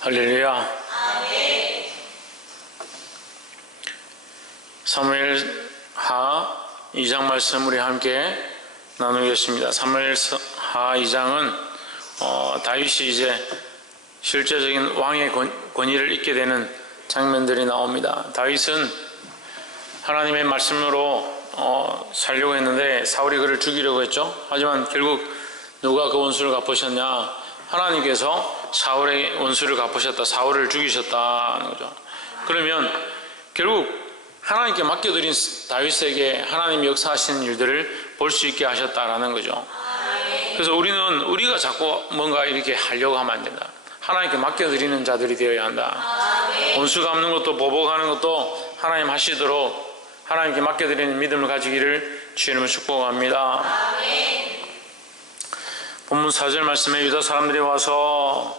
할렐루야. 사무엘하 2장 말씀 우리 함께 나누겠습니다. 사무엘하 2장은 다윗이 이제 실제적인 왕의 권위를 잇게 되는 장면들이 나옵니다. 다윗은 하나님의 말씀으로 살려고 했는데 사울이 그를 죽이려고 했죠. 하지만 결국 누가 그 원수를 갚으셨냐? 하나님께서 사울의 원수를 갚으셨다. 사울을 죽이셨다는 거죠. 그러면 결국 하나님께 맡겨드린 다윗에게 하나님이 역사하시는 일들을 볼 수 있게 하셨다라는 거죠. 그래서 우리가 자꾸 뭔가 이렇게 하려고 하면 안 된다. 하나님께 맡겨드리는 자들이 되어야 한다. 원수 갚는 것도 보복하는 것도 하나님 하시도록 하나님께 맡겨드리는 믿음을 가지기를 주의 이름으로 축복합니다. 본문 4절 말씀에 유다 사람들이 와서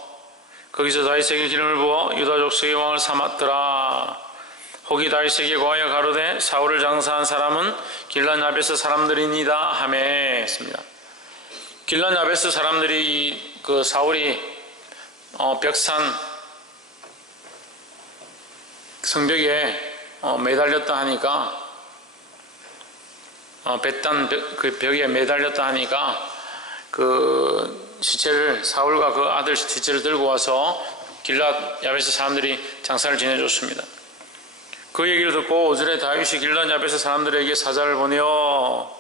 거기서 다윗에게 기름을 부어 유다 족속의 왕을 삼았더라. 혹이 다윗에게 고하여 가로되 사울을 장사한 사람은 길란 야베스 사람들이니이다 하며 했습니다. 길란 야베스 사람들이 그 사울이 벽산 성벽에 매달렸다 하니까 벳단 그 벽에 매달렸다 하니까 그 시체를 사울과 그 아들 시체를 들고 와서 길랏 야베스 사람들이 장사를 지내줬습니다. 그 얘기를 듣고 5절에 다윗이 길랏 야베스 사람들에게 사자를 보내어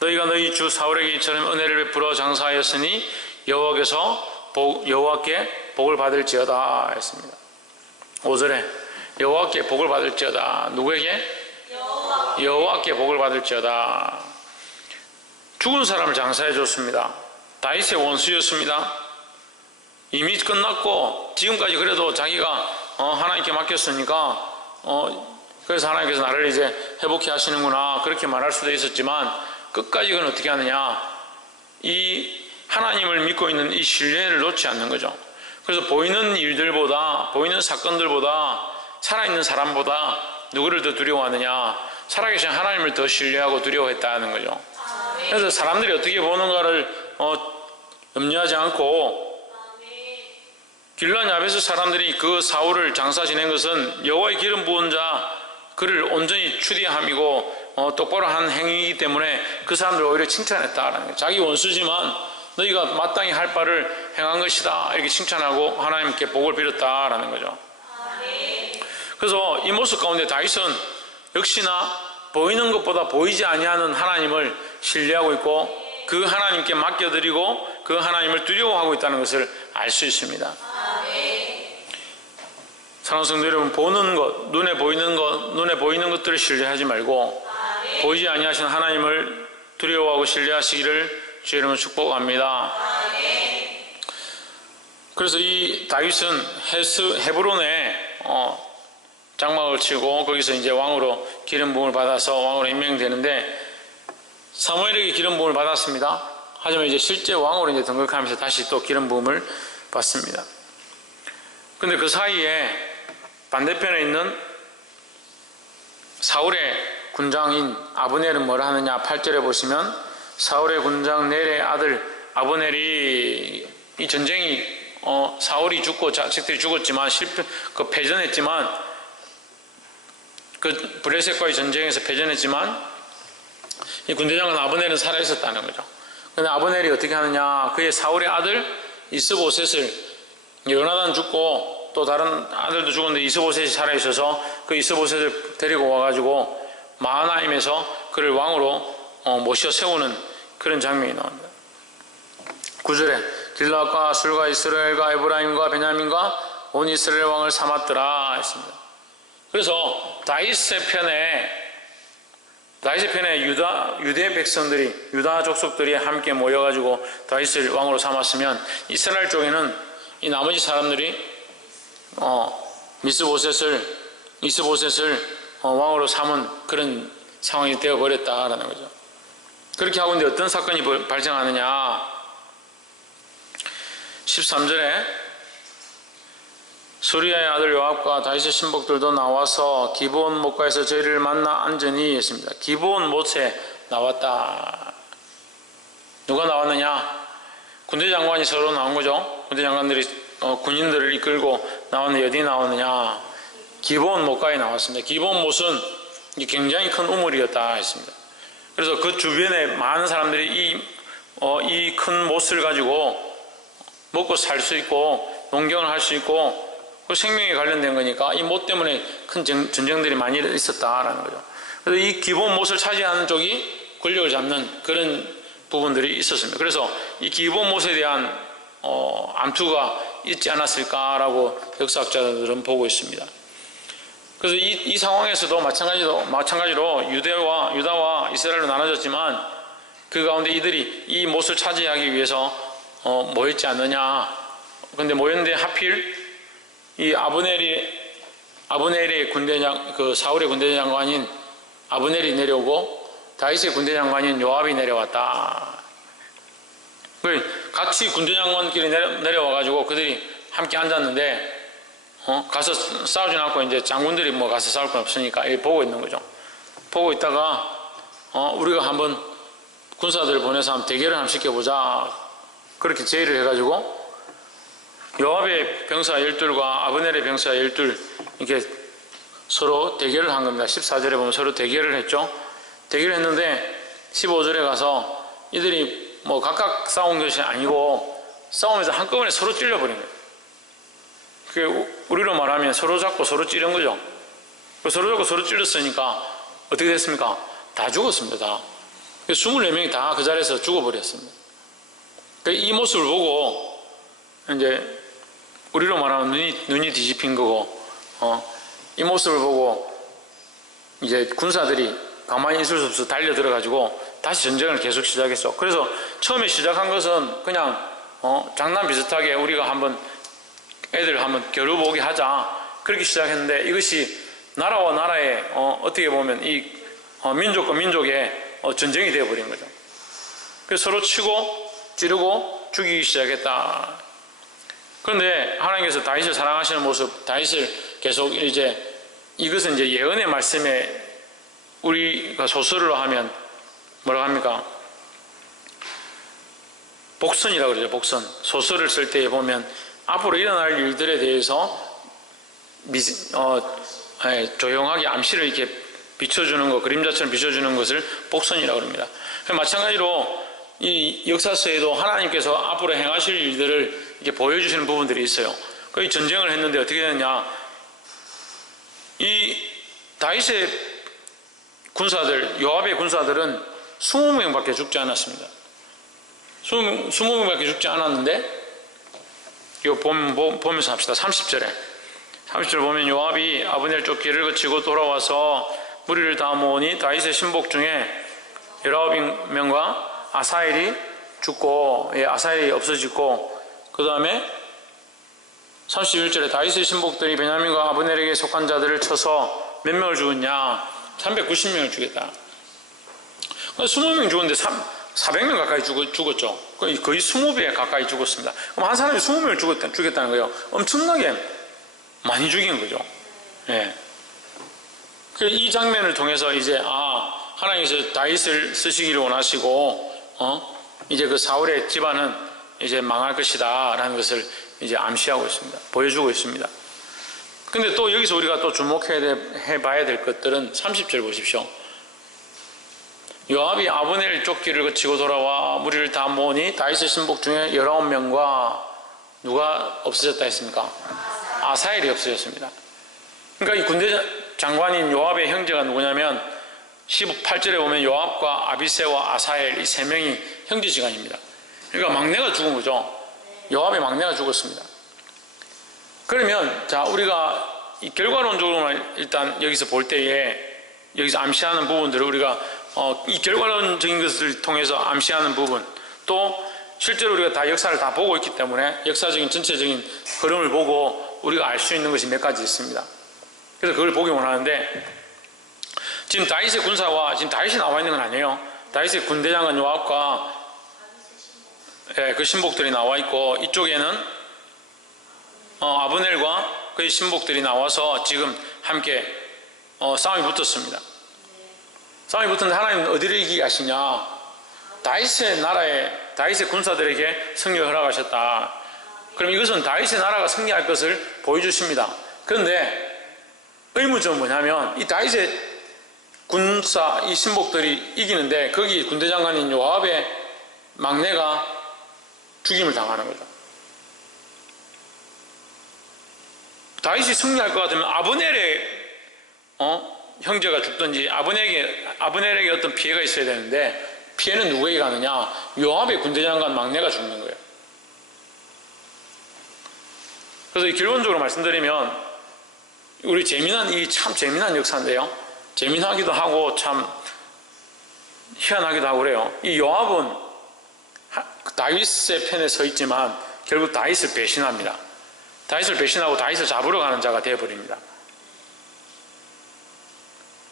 너희가 너희 주 사울에게 이처럼 은혜를 베풀어 장사하였으니 여호와께 복을 받을지어다 했습니다. 5절에 여호와께 복을 받을지어다. 누구에게? 여호와께 복을 받을지어다. 죽은 사람을 장사해 줬습니다. 다윗의 원수였습니다. 이미 끝났고 지금까지 그래도 자기가 하나님께 맡겼으니까 그래서 하나님께서 나를 이제 회복해 하시는구나 그렇게 말할 수도 있었지만 끝까지 그건 어떻게 하느냐, 이 하나님을 믿고 있는 이 신뢰를 놓지 않는 거죠. 그래서 보이는 일들보다, 보이는 사건들보다, 살아있는 사람보다 누구를 더 두려워하느냐, 살아계신 하나님을 더 신뢰하고 두려워했다는 거죠. 그래서 사람들이 어떻게 보는가를 염려하지 않고 길란 야베스 사람들이 그 사울을 장사 지낸 것은 여호와의 기름 부은 자 그를 온전히 추대함이고 똑바로 한 행위이기 때문에 그 사람들을 오히려 칭찬했다라는 거예요. 자기 원수지만 너희가 마땅히 할 바를 행한 것이다 이렇게 칭찬하고 하나님께 복을 빌었다라는 거죠. 그래서 이 모습 가운데 다윗은 역시나 보이는 것보다 보이지 아니하는 하나님을 신뢰하고 있고 그 하나님께 맡겨드리고 그 하나님을 두려워하고 있다는 것을 알 수 있습니다. 사랑하는 성도 여러분, 보는 것, 눈에 보이는 것들을 신뢰하지 말고 보이지 아니하신 하나님을 두려워하고 신뢰하시기를 주의 이름으로 축복합니다. 그래서 이 다윗은 헤브론에 장막을 치고 거기서 이제 왕으로 기름 부음을 받아서 왕으로 임명되는데 사무엘에게 기름 부음을 받았습니다. 하지만 이제 실제 왕으로 이제 등극하면서 다시 또 기름 부음을 받습니다. 근데 그 사이에 반대편에 있는 사울의 군장인 아브넬은 뭘 하느냐, 8절에 보시면 사울의 군장 넬의 아들 아브넬이 이 전쟁이 사울이 죽고 자식들이 죽었지만 패전했지만 그 브레셋과의 전쟁에서 패전했지만 이 군대장관 아브넬은 살아있었다는 거죠. 근데 아브넬이 어떻게 하느냐, 그의 사울의 아들 이스보셋을, 요나단 죽고 또 다른 아들도 죽었는데 이스보셋이 살아있어서 그 이스보셋을 데리고 와가지고 마하나임에서 그를 왕으로 모셔 세우는 그런 장면이 나옵니다. 9절에 길랏과 술과 이스라엘과 에브라임과 베냐민과 온 이스라엘 왕을 삼았더라 했습니다. 그래서 다윗의 편에 유대 백성들이, 유다 족속들이 함께 모여가지고 다윗을 왕으로 삼았으면 이스라엘 쪽에는 이 나머지 사람들이 이스보셋을 왕으로 삼은 그런 상황이 되어버렸다라는 거죠. 그렇게 하고 있는데 어떤 사건이 발생하느냐, 13절에 수리아의 아들 요압과 다윗의 신복들도 나와서 기브온 못가에서 저희를 만나 앉으니 했습니다. 기브온 못에 나왔다. 누가 나왔느냐? 군대 장관이 서로 나온 거죠. 군대 장관들이 군인들을 이끌고 나왔는데 어디 나왔느냐? 기브온 못가에 나왔습니다. 기브온 못은 굉장히 큰 우물이었다 했습니다. 그래서 그 주변에 많은 사람들이 이 큰 못을 가지고 먹고 살 수 있고 농경을 할 수 있고 그 생명에 관련된 거니까 이 못 때문에 큰 전쟁들이 많이 있었다라는 거죠. 그래서 이 기브온 못을 차지하는 쪽이 권력을 잡는 그런 부분들이 있었습니다. 그래서 이 기브온 못에 대한 암투가 있지 않았을까라고 역사학자들은 보고 있습니다. 그래서 이 상황에서도 마찬가지로 유다와 이스라엘로 나눠졌지만 그 가운데 이들이 이 못을 차지하기 위해서 모였지 않느냐. 그런데 모였는데 하필 이 아브넬의 군대장, 그 사울의 군대장관인 아브넬이 내려오고 다윗의 군대장관인 요압이 내려왔다. 같이 군대장관끼리 내려와가지고 그들이 함께 앉았는데 가서 싸우지 않고 이제 장군들이 뭐 가서 싸울 건 없으니까 보고 있는 거죠. 보고 있다가 우리가 한번 군사들을 보내서 한번 대결을 한번 시켜보자. 그렇게 제의를 해가지고 요압의 병사 12과 아브넬의 병사 12 이렇게 서로 대결을 한 겁니다. 14절에 보면 서로 대결을 했죠. 대결을 했는데 15절에 가서 이들이 뭐 각각 싸운 것이 아니고 싸우면서 한꺼번에 서로 찔러버린 거예요. 그게 우리로 말하면 서로 잡고 서로 찌른 거죠. 서로 잡고 서로 찔렀으니까 어떻게 됐습니까? 다 죽었습니다. 다. 24명이 다 그 자리에서 죽어버렸습니다. 이 모습을 보고 이제 우리로 말하면 눈이 뒤집힌 거고 이 모습을 보고 이제 군사들이 가만히 있을 수 없어 달려 들어가지고 다시 전쟁을 계속 시작했어. 그래서 처음에 시작한 것은 그냥 장난 비슷하게 우리가 애들 한번 겨루보기 하자 그렇게 시작했는데 이것이 나라와 나라의 어떻게 보면 이 민족과 민족의 전쟁이 되어버린 거죠. 그래서 서로 치고 찌르고 죽이기 시작했다. 그런데 하나님께서 다윗을 사랑하시는 모습, 다윗을 계속 이것은 이제 예언의 말씀에 우리가 소설로 하면 뭐라고 합니까? 복선이라고 그러죠. 복선. 소설을 쓸 때 보면 앞으로 일어날 일들에 대해서 조용하게 암시를 이렇게 비춰주는 거, 그림자처럼 비춰주는 것을 복선이라고 합니다. 마찬가지로 이 역사서에도 하나님께서 앞으로 행하실 일들을 이렇게 보여주시는 부분들이 있어요. 그 전쟁을 했는데 어떻게 됐냐? 이 다윗의 군사들, 요압의 군사들은 20명밖에 죽지 않았습니다. 20명밖에 죽지 않았는데 이거 보면서 합시다. 30절에 보면 요압이 아브넬 쪽 길을 거치고 돌아와서 무리를 다 모으니 다윗의 신복 중에 19명과 아사엘이 죽고 아사엘이 없어지고 그 다음에 31절에 다윗의 신복들이 베냐민과 아브넬에게 속한 자들을 쳐서 몇 명을 죽었냐? 390명을 죽였다. 20명 죽었는데 400명 가까이 죽었죠. 거의 20배 가까이 죽었습니다. 그럼 한 사람이 20명을 죽였다는 거예요. 엄청나게 많이 죽인 거죠. 예. 이 장면을 통해서 이제 하나님께서 다윗을 쓰시기를 원하시고 이제 그 사울의 집안은 이제 망할 것이다 라는 것을 이제 암시하고 있습니다. 보여주고 있습니다. 근데 또 여기서 우리가 또 주목해 봐야 될 것들은 30절 보십시오. 요압이 아브넬 쫓기를 거치고 돌아와 무리를 다 모으니 다윗의 신복 중에 19명과 누가 없어졌다 했습니까? 아사엘이 없어졌습니다. 그러니까 이 군대 장관인 요압의 형제가 누구냐면 18절에 보면 요압과 아비새와 아사엘 이 세 명이 형제지간입니다. 그러니까 막내가 죽은 거죠. 요압의 막내가 죽었습니다. 그러면 자 우리가 이 결과론적으로만 일단 여기서 볼 때에 여기서 암시하는 부분들을 우리가 이 결과론적인 것을 통해서 암시하는 부분 또 실제로 우리가 다 역사를 다 보고 있기 때문에 역사적인 전체적인 흐름을 보고 우리가 알 수 있는 것이 몇 가지 있습니다. 그래서 그걸 보기 원하는데 지금 다윗의 군사와 지금 다윗이 나와 있는 건 아니에요. 다윗의 군대장관 요압과 그 신복들이 나와 있고 이쪽에는 아브넬과 그의 신복들이 나와서 지금 함께 싸움이 붙었습니다. 싸움이 붙었는데 하나님은 어디를 이기게 하시냐? 다윗의 나라에 다윗의 군사들에게 승리를 허락하셨다. 그럼 이것은 다윗의 나라가 승리할 것을 보여주십니다. 그런데 의문점은 뭐냐면 이 다윗의 군사 이 신복들이 이기는데 거기 군대 장관인 요압의 막내가 죽임을 당하는 거죠. 다윗이 승리할 것 같으면 아브넬의 형제가 죽든지 아브넬에게 어떤 피해가 있어야 되는데 피해는 누구에게 가느냐? 요압의 군대 장관 막내가 죽는 거예요. 그래서 결론적으로 말씀드리면 우리 참 재미난 역사인데요. 재미나기도 하고 참 희한하기도 하고 그래요. 이 요압은 다윗의 편에 서 있지만 결국 다윗을 배신합니다. 다윗을 배신하고 다윗을 잡으러 가는 자가 되어버립니다.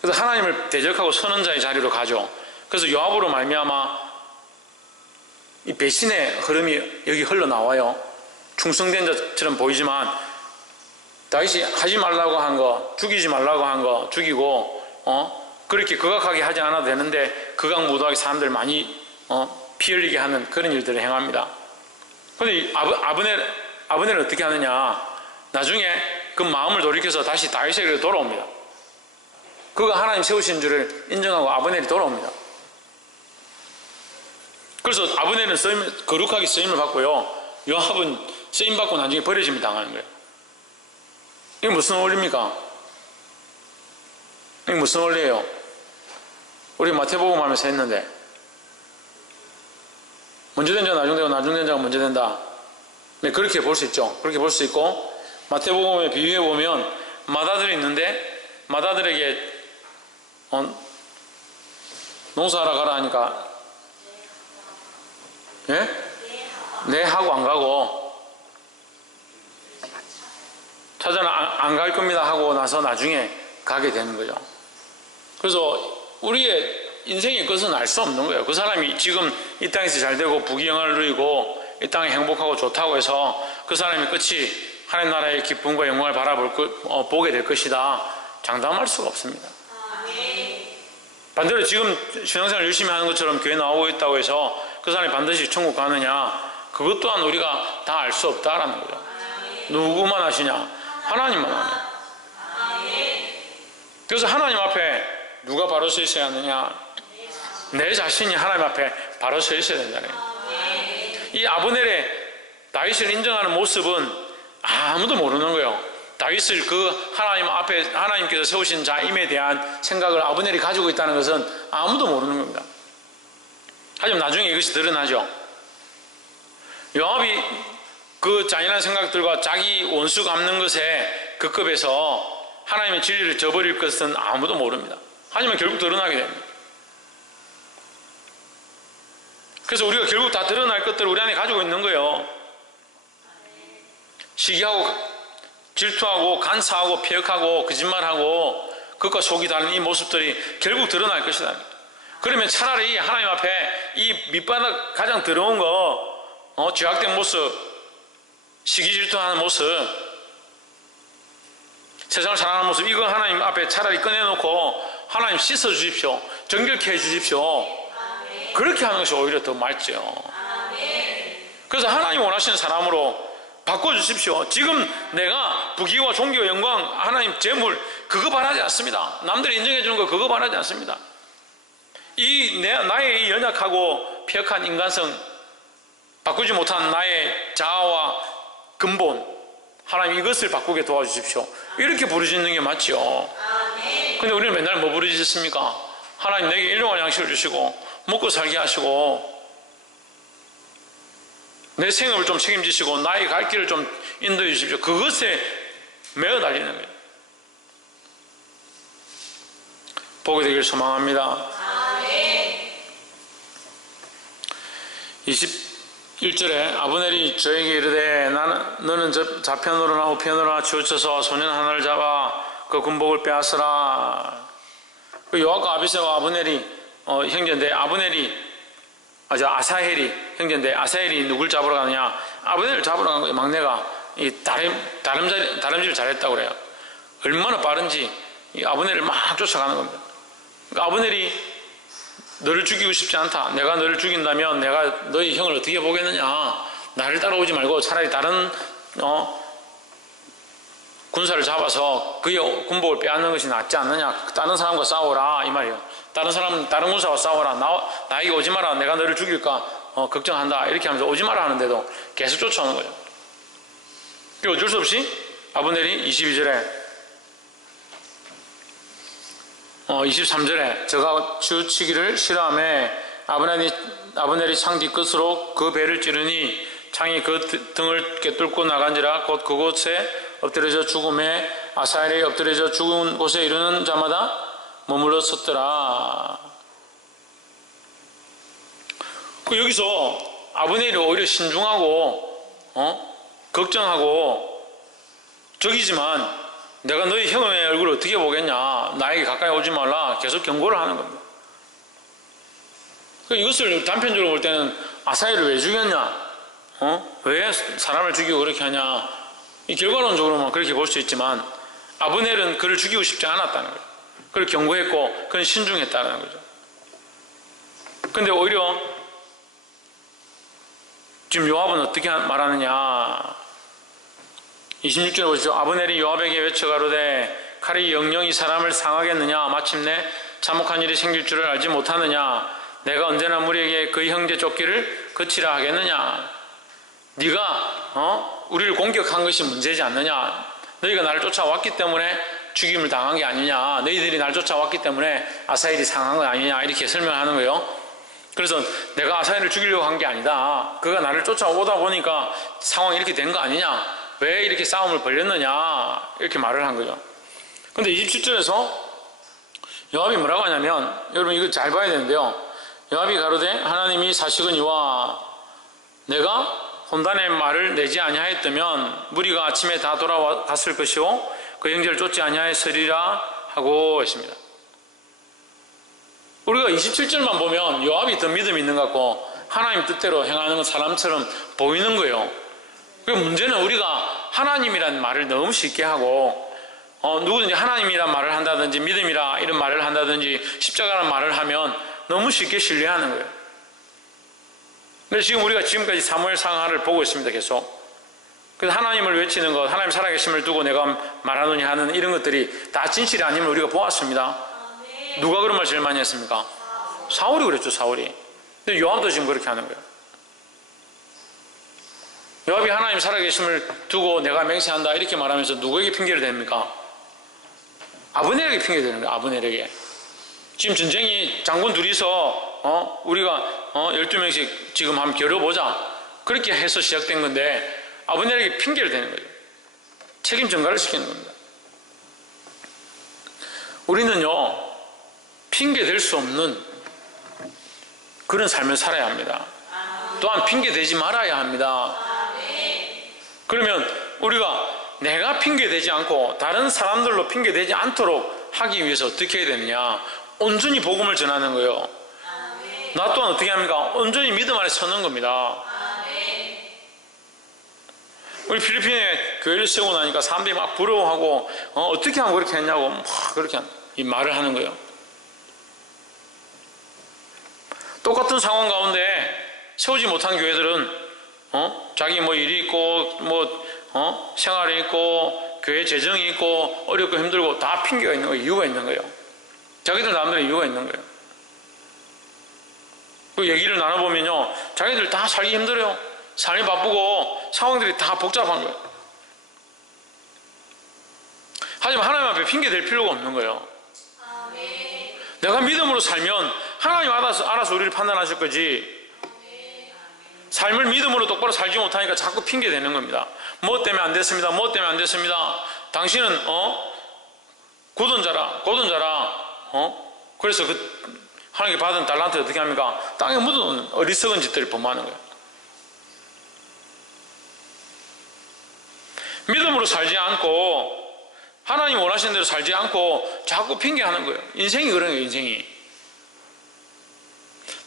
그래서 하나님을 대적하고 선언자의 자리로 가죠. 그래서 요압으로 말미암아 이 배신의 흐름이 여기 흘러나와요. 충성된 자처럼 보이지만 다윗이 하지 말라고 한 거, 죽이지 말라고 한 거 죽이고 그렇게 극악하게 하지 않아도 되는데 극악무도하게 사람들 많이 피 흘리게 하는 그런 일들을 행합니다. 그런데 아브넬은 어떻게 하느냐? 나중에 그 마음을 돌이켜서 다시 다윗에게 돌아옵니다. 그가 하나님 세우신 줄을 인정하고 아브넬이 돌아옵니다. 그래서 아브넬은 거룩하게 쓰임을 받고요, 요압은 쓰임받고 나중에 버려짐을 당하는 거예요. 이게 무슨 원리입니까? 이게 무슨 원리예요? 우리 마태복음 하면서 했는데 먼저 된 자가 나중 되고 나중 된 자가 먼저 된다. 네, 그렇게 볼 수 있죠. 그렇게 볼 수 있고 마태복음에 비유해 보면 맏아들이 있는데 맏아들에게 농사하러 가라 하니까 예? 네 하고 안 가고 찾아는 안 갈 겁니다 하고 나서 나중에 가게 되는 거죠. 그래서 우리의 인생의 것은 알 수 없는 거예요. 그 사람이 지금 이 땅에서 잘 되고 부귀영화를 누리고 이 땅에 행복하고 좋다고 해서 그 사람이 끝이 하나님 나라의 기쁨과 영광을 보게 될 것이다, 장담할 수가 없습니다. 반대로 지금 신앙생활 열심히 하는 것처럼 교회 나오고 있다고 해서 그 사람이 반드시 천국 가느냐, 그것 또한 우리가 다 알 수 없다라는 거죠. 누구만 아시냐? 하나님만 아냐. 그래서 하나님 앞에 누가 바로 서 있어야 하느냐? 내 자신이 하나님 앞에 바로 서 있어야 된다는 거예요. 이 아브넬의 다윗을 인정하는 모습은 아무도 모르는 거예요. 다윗을 그 하나님 앞에 하나님께서 세우신 자임에 대한 생각을 아브넬이 가지고 있다는 것은 아무도 모르는 겁니다. 하지만 나중에 이것이 드러나죠. 요압이 그 잔인한 생각들과 자기 원수 갚는 것에 급급해서 하나님의 진리를 저버릴 것은 아무도 모릅니다. 하지만 결국 드러나게 됩니다. 그래서 우리가 결국 다 드러날 것들을 우리 안에 가지고 있는 거예요. 시기하고 질투하고 간사하고 폐역하고 거짓말하고 그것과 속이 다른 이 모습들이 결국 드러날 것이다. 그러면 차라리 하나님 앞에 이 밑바닥 가장 더러운 거, 죄악된 모습, 시기 질투하는 모습, 세상을 사랑하는 모습, 이거 하나님 앞에 차라리 꺼내놓고 하나님 씻어 주십시오, 정결케 해 주십시오. 그렇게 하는 것이 오히려 더 맑죠. 그래서 하나님 원하시는 사람으로 바꿔주십시오. 지금 내가 부귀와 존귀와 영광, 하나님 재물, 그거 바라지 않습니다. 남들이 인정해 주는 거 그거 바라지 않습니다. 나의 이 연약하고 폐역한 인간성, 바꾸지 못한 나의 자아와 근본, 하나님 이것을 바꾸게 도와주십시오. 이렇게 부르짖는 게 맞죠. 근데 우리는 맨날 뭐 부르짖습니까? 하나님 내게 일용할 양식을 주시고 먹고 살게 하시고 내 생업을 좀 책임지시고 나의 갈 길을 좀 인도해 주십시오. 그것에 매어 달리는 거예요. 보게 되길 소망합니다. 21절에 아브넬이 저에게 이르되 너는 좌편으로나 우편으로나 치우쳐서 소년 하나를 잡아 그 군복을 빼앗으라. 요압과 아비새와 아브넬이 형제인데 아사헬이 형제인데 아사헬이 누굴 잡으러 가느냐? 아브넬을 잡으러 간 거예요. 막내가 이 다름질을 잘했다고 그래요. 얼마나 빠른지 이 아브넬을 막 쫓아가는 겁니다. 그러니까 아브넬이 너를 죽이고 싶지 않다. 내가 너를 죽인다면 내가 너희 형을 어떻게 보겠느냐? 나를 따라오지 말고 차라리 다른 군사를 잡아서 그의 군복을 빼앗는 것이 낫지 않느냐. 다른 사람과 싸워라 이 말이에요. 다른 군사와 싸워라. 나에게 오지 마라. 내가 너를 죽일까 걱정한다. 이렇게 하면서 오지 마라 하는데도 계속 쫓아오는 거죠. 그리고 어쩔 수 없이 아브넬이 22절에 23절에 저가 치우치기를 싫어하며 아브넬이 창 뒤끝으로 그 배를 찌르니 창이 그 등을 꿰뚫고 나간지라. 곧 그곳에 엎드려져 죽음에 아사엘이 엎드려져 죽은 곳에 이르는 자마다 머물러 섰더라. 여기서 아브넬이 오히려 신중하고 걱정하고 적이지만 내가 너희 형의 얼굴을 어떻게 보겠냐. 나에게 가까이 오지 말라. 계속 경고를 하는 겁니다. 이것을 단편적으로 볼 때는 아사엘을 왜 죽였냐? 왜 사람을 죽이고 그렇게 하냐? 이 결과론적으로만 그렇게 볼 수 있지만 아브넬은 그를 죽이고 싶지 않았다는 거죠. 그를 경고했고 그는 신중했다는 거죠. 근데 오히려 지금 요압은 어떻게 말하느냐? 26절에 보시죠. 아브넬이 요압에게 외쳐가로되 칼이 영영이 사람을 상하겠느냐? 마침내 참혹한 일이 생길 줄을 알지 못하느냐? 내가 언제나 무리에게 그의 형제 쫓기를 그치라 하겠느냐? 네가 우리를 공격한 것이 문제지 않느냐? 너희가 나를 쫓아왔기 때문에 죽임을 당한 게 아니냐? 너희들이 나를 쫓아왔기 때문에 아사엘이 상한 거 아니냐? 이렇게 설명하는 거예요. 그래서 내가 아사엘을 죽이려고 한 게 아니다. 그가 나를 쫓아오다 보니까 상황이 이렇게 된 거 아니냐? 왜 이렇게 싸움을 벌였느냐? 이렇게 말을 한 거죠. 근데 27절에서 요압이 뭐라고 하냐면, 여러분 이거 잘 봐야 되는데요. 요압이 가로되 하나님이 사시거니와 내가 혼단의 말을 내지 아니하였다면 무리가 아침에 다 돌아갔을 것이요 그 형제를 쫓지 아니하였으리라 하고 했습니다. 우리가 27절만 보면 요압이 더 믿음이 있는 것 같고 하나님 뜻대로 행하는 건 사람처럼 보이는 거예요. 그 문제는 우리가 하나님이라는 말을 너무 쉽게 하고 누구든지 하나님이란 말을 한다든지 믿음이라 이런 말을 한다든지 십자가라는 말을 하면 너무 쉽게 신뢰하는 거예요. 근데 지금 우리가 지금까지 사무엘 상하를 보고 있습니다. 계속. 그래서 하나님을 외치는 것, 하나님 살아계심을 두고 내가 말하노니 하는 이런 것들이 다 진실이 아님을 우리가 보았습니다. 누가 그런 말 제일 많이 했습니까? 사울이 그랬죠. 사울이. 근데 요압도 지금 그렇게 하는 거예요. 요압이 하나님 살아계심을 두고 내가 맹세한다 이렇게 말하면서 누구에게 핑계를 댑니까? 아브넬에게 핑계 대는 거예요. 아브넬에게. 지금 전쟁이 장군 둘이서 우리가 12명씩 지금 한번 겨뤄보자 그렇게 해서 시작된 건데 아브넬에게 핑계를 대는 거예요. 책임 전가를 시키는 겁니다. 우리는요 핑계 댈 수 없는 그런 삶을 살아야 합니다. 또한 핑계 대지 말아야 합니다. 그러면 우리가 내가 핑계대지 않고 다른 사람들로 핑계대지 않도록 하기 위해서 어떻게 해야 되느냐? 온전히 복음을 전하는 거예요. 나 또한 어떻게 합니까? 온전히 믿음 안에 서는 겁니다. 우리 필리핀에 교회를 세우고 나니까 사람들이 막 부러워하고 어떻게 하면 그렇게 했냐고 막 그렇게 이 말을 하는 거예요. 똑같은 상황 가운데 세우지 못한 교회들은 자기 뭐 일이 있고 생활이 있고 교회 재정이 있고 어렵고 힘들고 다 핑계가 있는 거예요. 이유가 있는 거예요. 자기들 나름대로 이유가 있는 거예요. 그 얘기를 나눠보면요 자기들 다 살기 힘들어요. 삶이 바쁘고 상황들이 다 복잡한 거예요. 하지만 하나님 앞에 핑계 댈 필요가 없는 거예요. 내가 믿음으로 살면 하나님 알아서 우리를 판단하실 거지. 삶을 믿음으로 똑바로 살지 못하니까 자꾸 핑계 대는 겁니다. 뭐 때문에 안 됐습니다. 뭐 때문에 안 됐습니다. 당신은 굳은 자라 그래서 그 하나님께 받은 달란트를 어떻게 합니까? 땅에 묻어놓는 어리석은 짓들을 범하는 거예요. 믿음으로 살지 않고 하나님 원하시는 대로 살지 않고 자꾸 핑계하는 거예요. 인생이 그런 거예요. 인생이.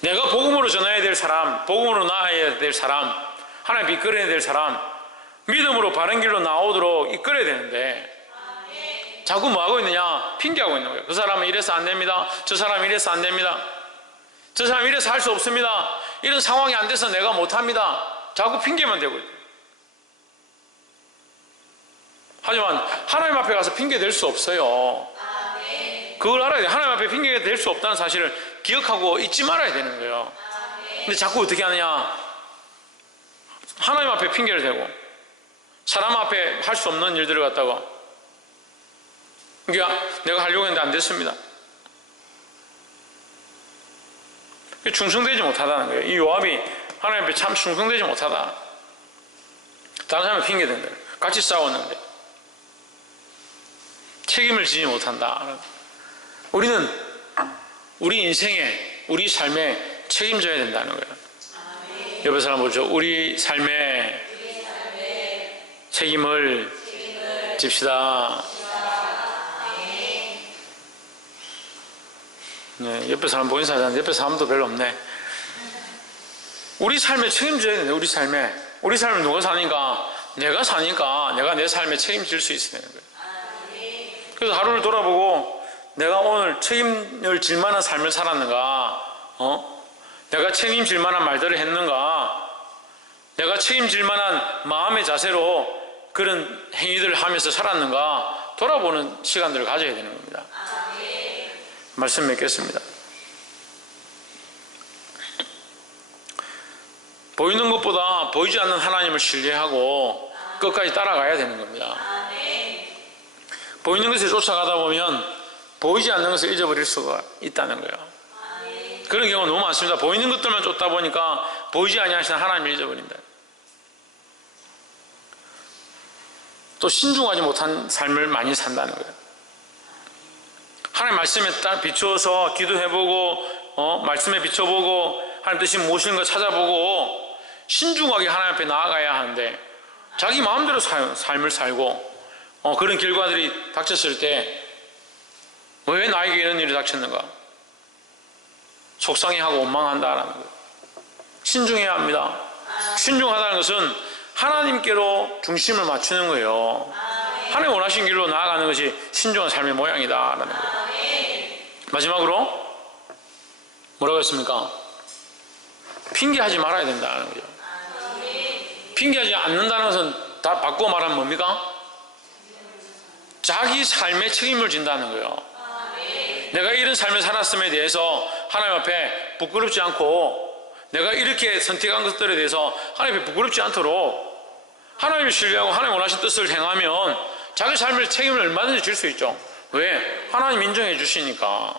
내가 복음으로 전해야 될 사람, 복음으로 나아야 될 사람, 하나님 이끌어야 될 사람, 믿음으로 바른 길로 나오도록 이끌어야 되는데 자꾸 뭐 하고 있느냐? 핑계하고 있는 거예요. 그 사람은 이래서 안 됩니다. 저 사람은 이래서 안 됩니다. 저 사람은 이래서 할 수 없습니다. 이런 상황이 안 돼서 내가 못 합니다. 자꾸 핑계만 대고 있다. 하지만 하나님 앞에 가서 핑계 댈 수 없어요. 그걸 알아야 돼요. 하나님 앞에 핑계가 될 수 없다는 사실을 기억하고 잊지 말아야 되는 거예요. 근데 자꾸 어떻게 하느냐, 하나님 앞에 핑계를 대고 사람 앞에 할 수 없는 일들을 갖다가, 그러니까 내가 하려고 했는데 안 됐습니다. 충성되지 못하다는 거예요. 이 요압이 하나님 앞에 참 충성되지 못하다. 다른 사람을 핑계댄다. 같이 싸웠는데 책임을 지지 못한다. 우리는 우리 인생에, 우리 삶에 책임져야 된다는 거예요. 옆에 사람 보죠. 우리 삶에 책임을 집시다. 네, 옆에 사람 보인 사람, 옆에 사람도 별로 없네. 우리 삶에 책임져야 되는데, 우리 삶을 누가 사니까? 내가 사니까 내가 내 삶에 책임질 수 있어야 되는 거예요. 그래서 하루를 돌아보고 내가 오늘 책임을 질 만한 삶을 살았는가? 내가 책임질 만한 말들을 했는가? 내가 책임질 만한 마음의 자세로 그런 행위들을 하면서 살았는가? 돌아보는 시간들을 가져야 되는 겁니다. 말씀 맺겠습니다. 보이는 것보다 보이지 않는 하나님을 신뢰하고 끝까지 따라가야 되는 겁니다. 보이는 것에 쫓아가다 보면 보이지 않는 것을 잊어버릴 수가 있다는 거예요. 그런 경우가 너무 많습니다. 보이는 것들만 쫓다 보니까 보이지 아니하시는 하나님을 잊어버린다. 또 신중하지 못한 삶을 많이 산다는 거예요. 하나님 말씀에 딱 비추어서 기도해보고 말씀에 비춰보고 하나님 뜻이 무엇인가 찾아보고 신중하게 하나님 앞에 나아가야 하는데, 자기 마음대로 삶을 살고 그런 결과들이 닥쳤을 때 왜 나에게 이런 일이 닥쳤는가? 속상해하고 원망한다라는 거예요. 신중해야 합니다. 신중하다는 것은 하나님께로 중심을 맞추는 거예요. 하나님 원하신 길로 나아가는 것이 신중한 삶의 모양이다라는 거예요. 마지막으로 뭐라고 했습니까? 핑계하지 말아야 된다는 거죠. 핑계하지 않는다는 것은 다 바꾸어 말하면 뭡니까? 자기 삶에 책임을 진다는 거예요. 내가 이런 삶을 살았음에 대해서 하나님 앞에 부끄럽지 않고, 내가 이렇게 선택한 것들에 대해서 하나님 앞에 부끄럽지 않도록 하나님을 신뢰하고 하나님 원하신 뜻을 행하면 자기 삶의 책임을 얼마든지 질 수 있죠. 왜? 하나님 인정해 주시니까.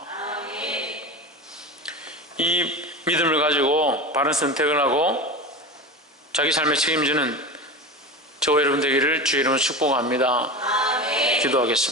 이 믿음을 가지고 바른 선택을 하고 자기 삶에 책임지는 저와 여러분 되기를 주의 이름으로 축복합니다. 기도하겠습니다.